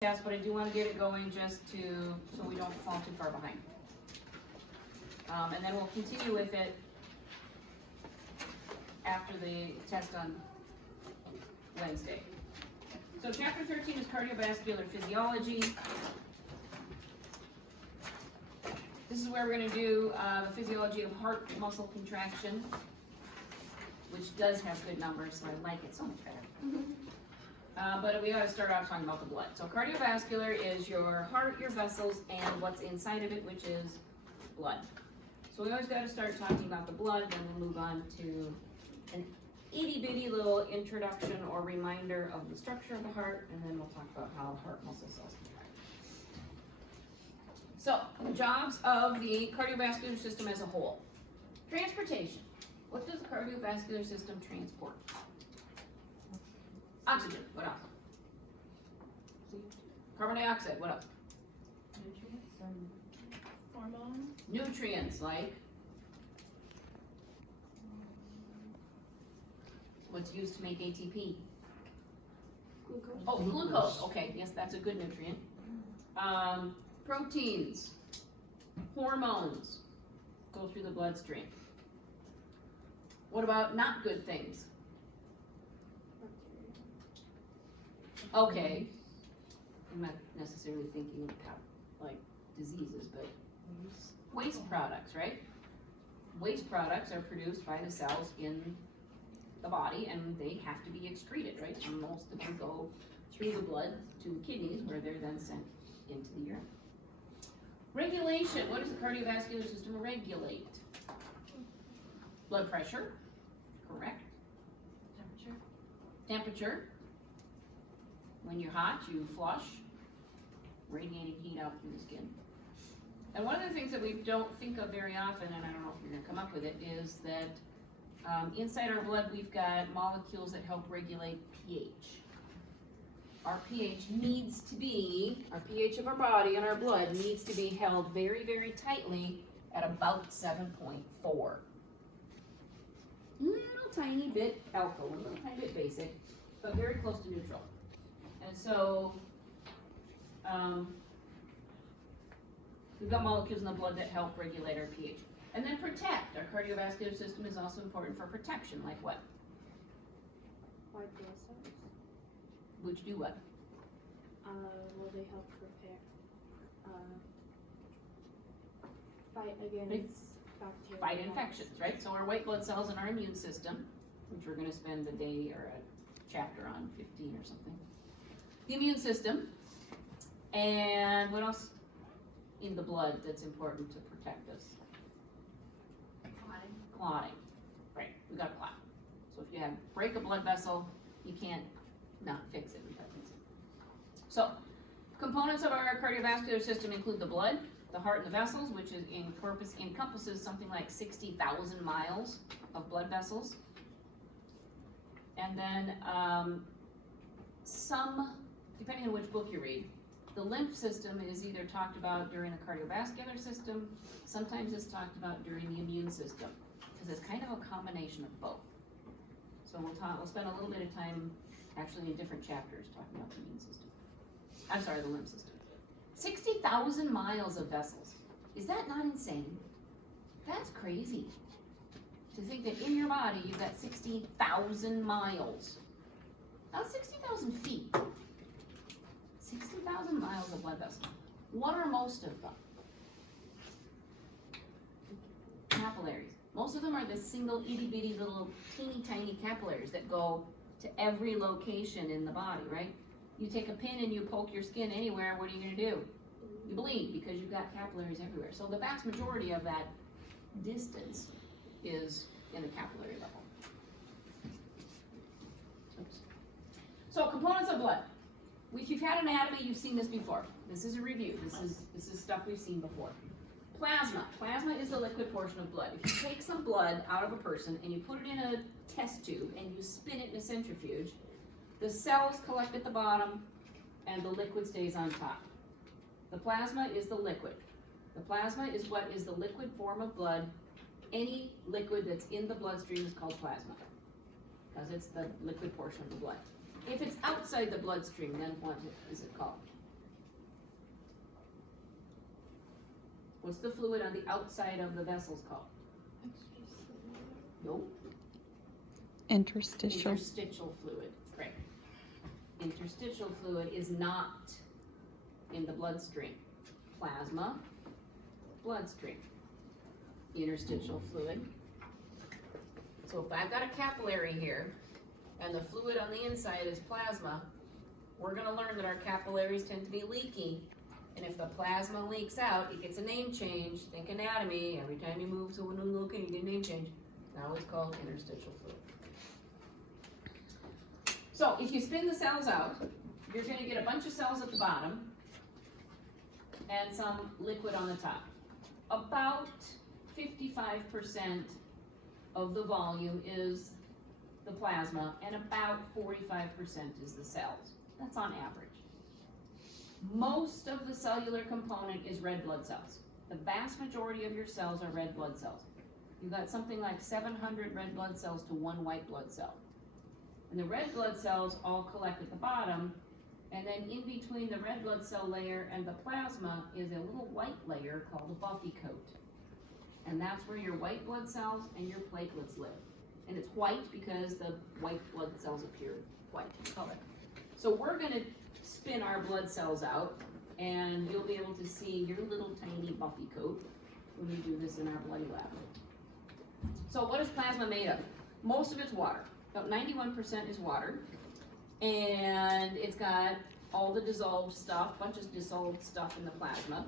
Yes, but I do want to get it going just so we don't fall too far behind. And then we'll continue with it after the test on Wednesday. So chapter 13 is cardiovascular physiology. This is where we're going to do the physiology of heart muscle contraction, which does have good numbers, so I like it so much better. But we got to start off talking about the blood. So cardiovascular is your heart, your vessels, and what's inside of it, which is blood. So we always got to start talking about the blood, then we'll move on to an itty-bitty little introduction or reminder of the structure of the heart, and then we'll talk about how heart muscle cells contract. So, the jobs of the cardiovascular system as a whole. Transportation. What does the cardiovascular system transport? Oxygen. What else? Carbon dioxide. What else? Nutrients and hormones. Nutrients like what's used to make ATP? Glucose. Oh, glucose. Okay, yes, that's a good nutrient. Proteins, hormones go through the bloodstream. What about not good things? Okay, I'm not necessarily thinking about like diseases, but waste products, right? Waste products are produced by the cells in the body, and they have to be excreted, right? And most of them go through the blood to the kidneys, where they're then sent into the urine. Regulation. What does the cardiovascular system regulate? Blood pressure. Correct. Temperature. Temperature. When you're hot, you flush, radiating heat out through the skin. And one of the things that we don't think of very often, and I don't know if you're going to come up with it, is that inside our blood we've got molecules that help regulate pH. Our pH needs to be, our pH of our body and our blood needs to be held very, very tightly at about 7.4. Little tiny bit alkyl, a little tiny bit basic, but very close to neutral. And so, we've got molecules in the blood that help regulate our pH. And then protect. Our cardiovascular system is also important for protection, like what? White blood cells. Which do what? Well, they help prepare, fight against bacteria. Fight infections, right? So our white blood cells and our immune system, which we're going to spend a day or a chapter on, 15 or something. The immune system, and what else in the blood that's important to protect us? Clotting. Clotting, right, we got a clot. So if you break a blood vessel, you can't not fix it, we gotta fix it. So, components of our cardiovascular system include the blood, the heart and the vessels, which is encompasses something like 60,000 miles of blood vessels. And then depending on which book you read, the lymph system is either talked about during the cardiovascular system, sometimes it's talked about during the immune system, because it's kind of a combination of both. So we'll spend a little bit of time actually in different chapters talking about the immune system. I'm sorry, the lymph system. 60,000 miles of vessels. Is that not insane? That's crazy. To think that in your body you've got 60,000 miles. That's 60,000 feet. 60,000 miles of blood vessels. What are most of them? Capillaries. Most of them are the single itty-bitty little teeny tiny capillaries that go to every location in the body, right? You take a pin and you poke your skin anywhere, what are you going to do? You bleed because you've got capillaries everywhere. So the vast majority of that distance is in the capillary level. Oops. So components of blood. If you've had anatomy, you've seen this before. This is a review. This is stuff we've seen before. Plasma. Plasma is the liquid portion of blood. If you take some blood out of a person and you put it in a test tube and you spin it in a centrifuge, the cells collect at the bottom and the liquid stays on top. The plasma is the liquid. The plasma is what is the liquid form of blood. Any liquid that's in the bloodstream is called plasma, because it's the liquid portion of the blood. If it's outside the bloodstream, then what is it called? What's the fluid on the outside of the vessels called? No. Interstitial. Interstitial fluid, right. Interstitial fluid is not in the bloodstream. Plasma, bloodstream. Interstitial fluid. So if I've got a capillary here, and the fluid on the inside is plasma, we're gonna learn that our capillaries tend to be leaky. And if the plasma leaks out, it gets a name change. Think anatomy. Every time you move to one location, you get a name change. Now it's called interstitial fluid. So if you spin the cells out, you're gonna get a bunch of cells at the bottom and some liquid on the top. About 55% of the volume is the plasma and about 45% is the cells. That's on average. Most of the cellular component is red blood cells. The vast majority of your cells are red blood cells. You've got something like 700 red blood cells to one white blood cell. And the red blood cells all collect at the bottom, and then in between the red blood cell layer and the plasma is a little white layer called a buffy coat. And that's where your white blood cells and your platelets live. And it's white because the white blood cells appear white color. So we're gonna spin our blood cells out, and you'll be able to see your little tiny buffy coat when we do this in our bloody lab. So what is plasma made of? Most of it's water. About 91% is water, and it's got all the dissolved stuff, bunch of dissolved stuff in the plasma.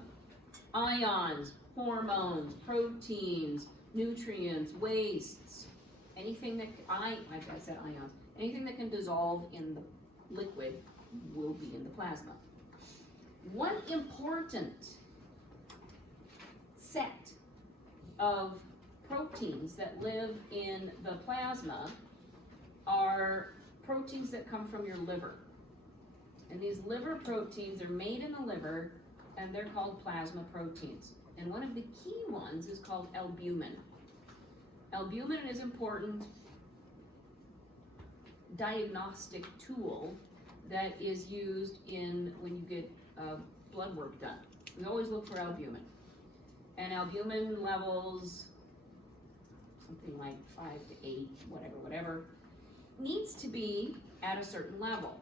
Ions, hormones, proteins, nutrients, wastes, anything that, I said ions, anything that can dissolve in the liquid will be in the plasma. One important set of proteins that live in the plasma are proteins that come from your liver. And these liver proteins are made in the liver, and they're called plasma proteins. And one of the key ones is called albumin. Albumin is an important diagnostic tool that is used in when you get blood work done. We always look for albumin. And albumin levels, something like 5 to 8, whatever, needs to be at a certain level.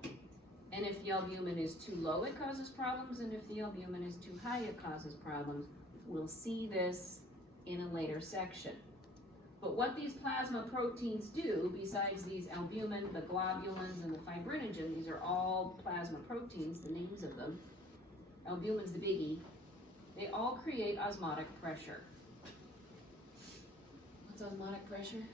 And if the albumin is too low, it causes problems, and if the albumin is too high, it causes problems. We'll see this in a later section. But what these plasma proteins do, besides these albumin, the globulins, and the fibrinogen, these are all plasma proteins, the names of them. Albumin's the biggie. They all create osmotic pressure. What's osmotic pressure?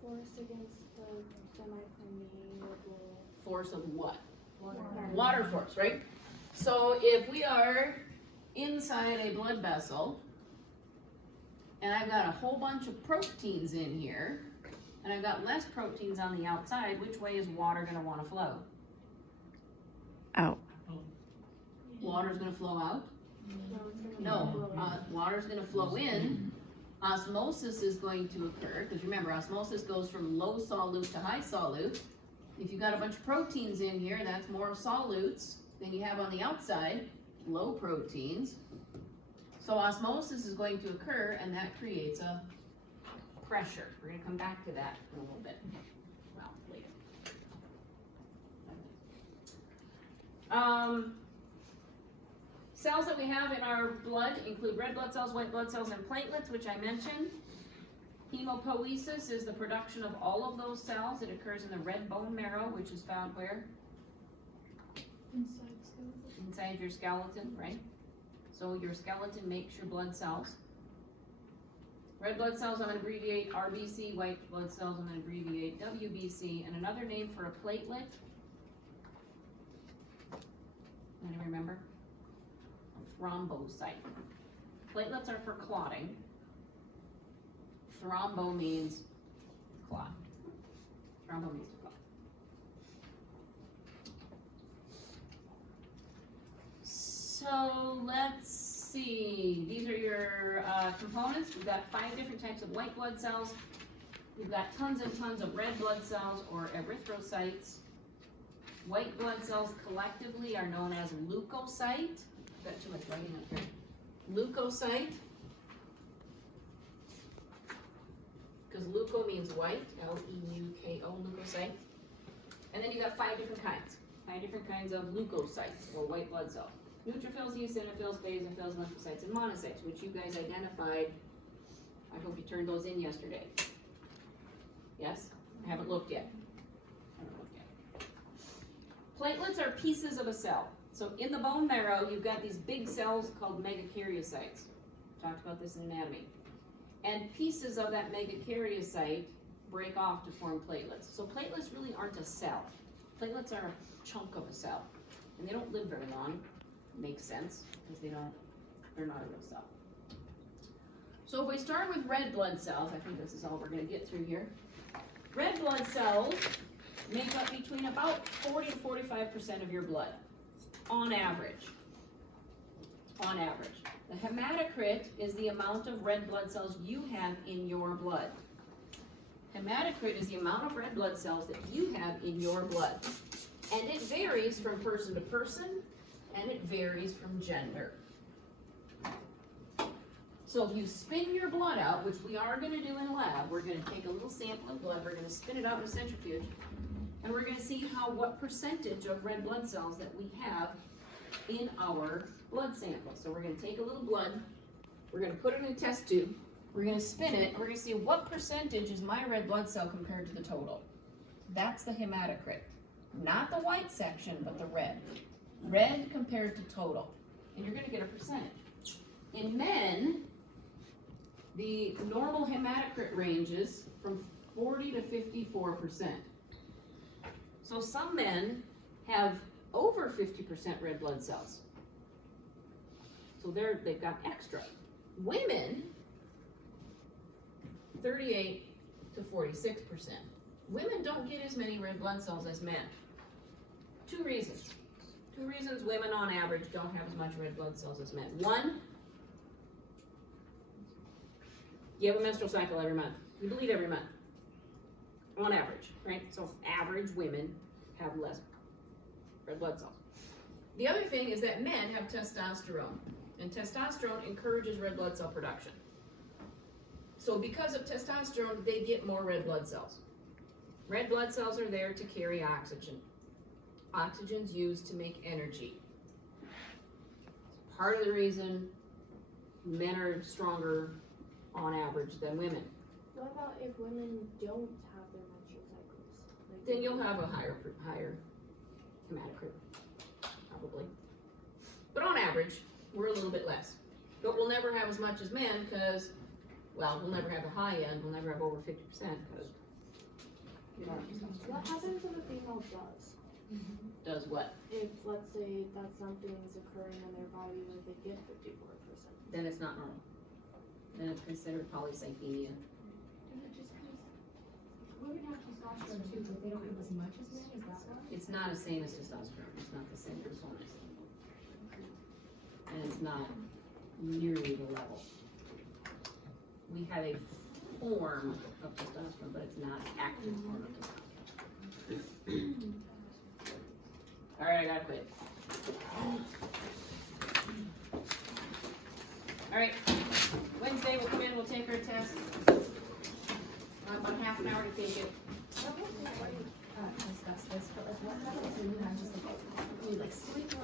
Force against the semi-permeable. Force of what? Water. Water force, right? So if we are inside a blood vessel, and I've got a whole bunch of proteins in here, and I've got less proteins on the outside, which way is water gonna wanna flow? Out. Water's gonna flow out? No, it's gonna No, blow in. water's gonna flow in. Osmosis is going to occur, because remember, osmosis goes from low solute to high solute. If you've got a bunch of proteins in here, that's more solutes than you have on the outside, low proteins. So osmosis is going to occur, and that creates a pressure. We're gonna come back to that in a little bit. Well, later. Cells that we have in our blood include red blood cells, white blood cells, and platelets, which I mentioned. Hemopoiesis is the production of all of those cells. It occurs in the red bone marrow, which is found where? Inside skeleton. Inside your skeleton, right? So your skeleton makes your blood cells. Red blood cells, I'm going to abbreviate RBC. White blood cells, I'm going to abbreviate WBC. And another name for a platelet? Anyone remember? A thrombocyte. Platelets are for clotting. Thrombo means clot. Thrombo means clot. So let's see. These are your components. We've got 5 different types of white blood cells. We've got tons and tons of red blood cells or erythrocytes. White blood cells collectively are known as leukocyte. I've got too much writing up here. leukocyte, because leuko means white, L-E-U-K-O, leukocyte. And then you got 5 different kinds of leukocytes, or white blood cells. Neutrophils, eosinophils, basophils, lymphocytes, and monocytes, which you guys identified. I hope you turned those in yesterday. Yes? I haven't looked yet. Platelets are pieces of a cell. So in the bone marrow, you've got these big cells called megakaryocytes. Talked about this in anatomy. And pieces of that megakaryocyte break off to form platelets. So platelets really aren't a cell. Platelets are a chunk of a cell. And they don't live very long. Makes sense, because they're not a real cell. So if we start with red blood cells, I think this is all we're going to get through here. Red blood cells make up between about 40 to 45% of your blood, on average. On average. The hematocrit is the amount of red blood cells you have in your blood. Hematocrit is the amount of red blood cells that you have in your blood. And it varies from person to person, and it varies from gender. So if you spin your blood out, which we are going to do in a lab, we're going to take a little sample of blood, we're going to spin it out in a centrifuge, and we're going to see what percentage of red blood cells that we have in our blood sample. So we're going to take a little blood, we're going to put it in a test tube, we're going to spin it, and we're going to see what percentage is my red blood cell compared to the total. That's the hematocrit. Not the white section, but the red. Red compared to total. And you're going to get a percentage. In men, the normal hematocrit ranges from 40 to 54%. So some men have over 50% red blood cells. So they've got extra. Women, 38 to 46%. Women don't get as many red blood cells as men. Two reasons. Two reasons women on average don't have as much red blood cells as men. One, you have a menstrual cycle every month. You bleed every month. On average, right? So average women have less red blood cells. The other thing is that men have testosterone. And testosterone encourages red blood cell production. So because of testosterone, they get more red blood cells. Red blood cells are there to carry oxygen. Oxygen's used to make energy. Part of the reason men are stronger on average than women. What about if women don't have their menstrual cycles? Then you'll have a higher hematocrit, probably. But on average, we're a little bit less. But we'll never have as much as men because, well, we'll never have the high end. We'll never have over 50% because. What happens if a female does? Does what? If, let's say, that something is occurring in their body where they get 54%. Then it's not normal. Then it's considered polycythemia. Women have testosterone too, but they don't have as much as men, is that why? It's not the same as testosterone. It's not the same component. And it's not nearly the level. We have a form of testosterone, but it's not active form of testosterone. All right, I gotta quit. All right, Wednesday we'll come in, we'll take our test. About half an hour to take it. Discuss this, but like what happens when you have just like, you like sleep